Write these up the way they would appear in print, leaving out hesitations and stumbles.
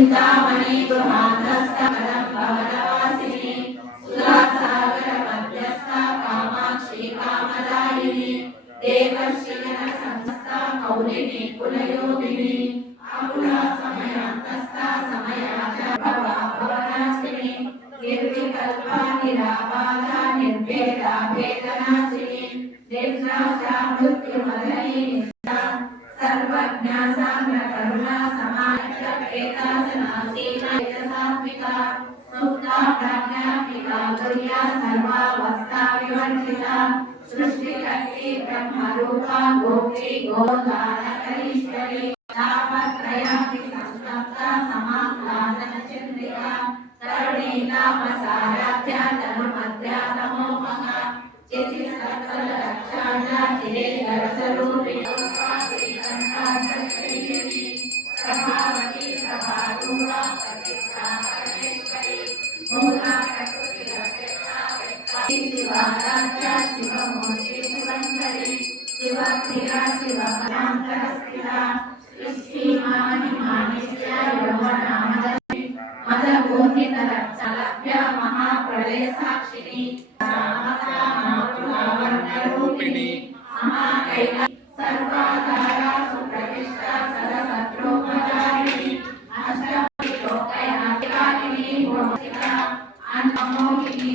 చింతామణి గృహాంతస్థ భవనవాసిని సుధాసాగర మధ్యస్థ కామాక్షి కామదాయిని దేవర్షిగణ సంస్థ కౌలిని కులయోగిని ఆకుల సమయాంతస్థ సమయాచ భవనాశిని నిర్వికల్ప నిరాబాధ నిర్భేద భేదనాశిని నిర్నాశ మృత్యుమదని सर्वज्ञ साम्र करुणा समाज वेदासनासीना सात्विका सुप्ता प्रज्ञात्मिका तुर्या सर्वावस्था विवर्जिता सृष्टि शक्ति ब्रह्म रूपा गोत्री गोदान करीश्वरी तापत्रयाति संतप्ता समाह्लाद चंद्रिका तरुणीला मसाराध्य तनुमध्या तमोमहा चिति सकल रक्षाया तिरे दरसरूपी प्रभावती प्रभारूपा प्रतिष्ठा परमेश्वरी मूला प्रकृति रक्षिता शिवाराध्या शिवमूर्ति शिवंकरी शिवप्रिया शिवपरांतरस्थिता श्रीमानि मानिष्या यौवनामदि मदभूमितरक्षलभ्य महाप्रलय साक्षिणी सामता मातृवर्णरूपिणी महाकैला सर्वाधारा सुप्रतिष्ठा सरसत्रोपचारिणी अष्टलोकयात्रिकारिणी भोजिता अन्नमोहिनी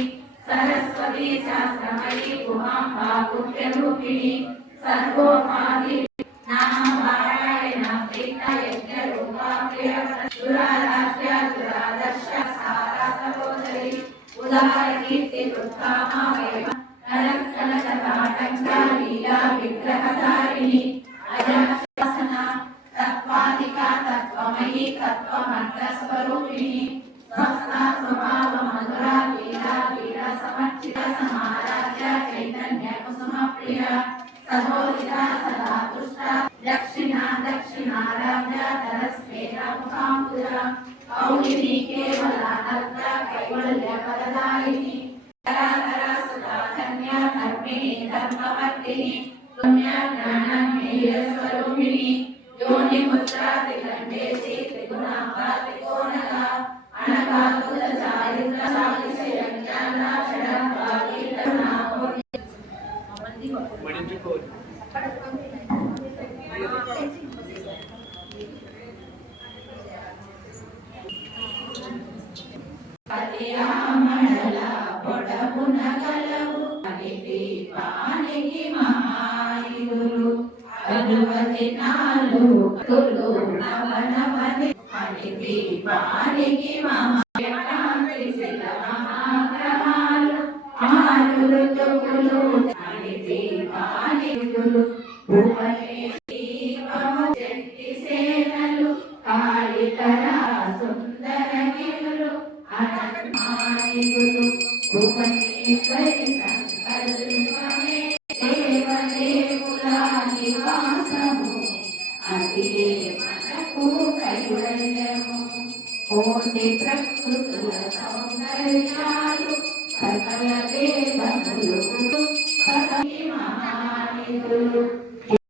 सरस्वती शास्त्रमयी उमाम्बा पुण्यरूपिणी सर्वोपाधि नामपारायण प्रीता यज्ञरूपा प्रियसुराराध्य दुरादर्श सारातपोदरी उदारकीर्ति उत्तमा वैभव कनकताटंका लीला विग्रहधारिणी अजशासना तत्वादिका तत्वमयी तत्वमर्थस्वरूपिणी स्वस्था स्वभाव मधुरा लीला लीला समर्चित समाराध्य चैतन्य कुसुम प्रिया सहोदिता सदा तुष्टा दक्षिणा दक्षिणाराध्य तरस्मेर मुखाम्बुजा कौलिनी केवलानर्थ कैवल्य पददायिनी धरा सुधा धन्य धर्मिणी धर्मवर्तिनी पुण्य ज्ञानमयी स्वरूपिणी योनि मुद्रा त्रिगंडेशी त्रिगुणांबा त्रिकोणगा अनगा कुल चारित्र सालिशय ज्ञानाक्षरा भागीरथना మండల పొడవున గలవు దీపానికి మహాయులు 64 నవనవని దీపానికి మహాగ్రహాలు 6 ఋతువులు దీపానికి దీపము శక్తి సేనలు కాళికరా సుందర గిరులు అనంతమాయులు భువనేశ్వరి సంకల్పమే దేవదేవుల నివాసము అది మనకు కైవల్యము కోటి ప్రకృతుల సౌందర్యాలు సకల వేదములు మహానిధులు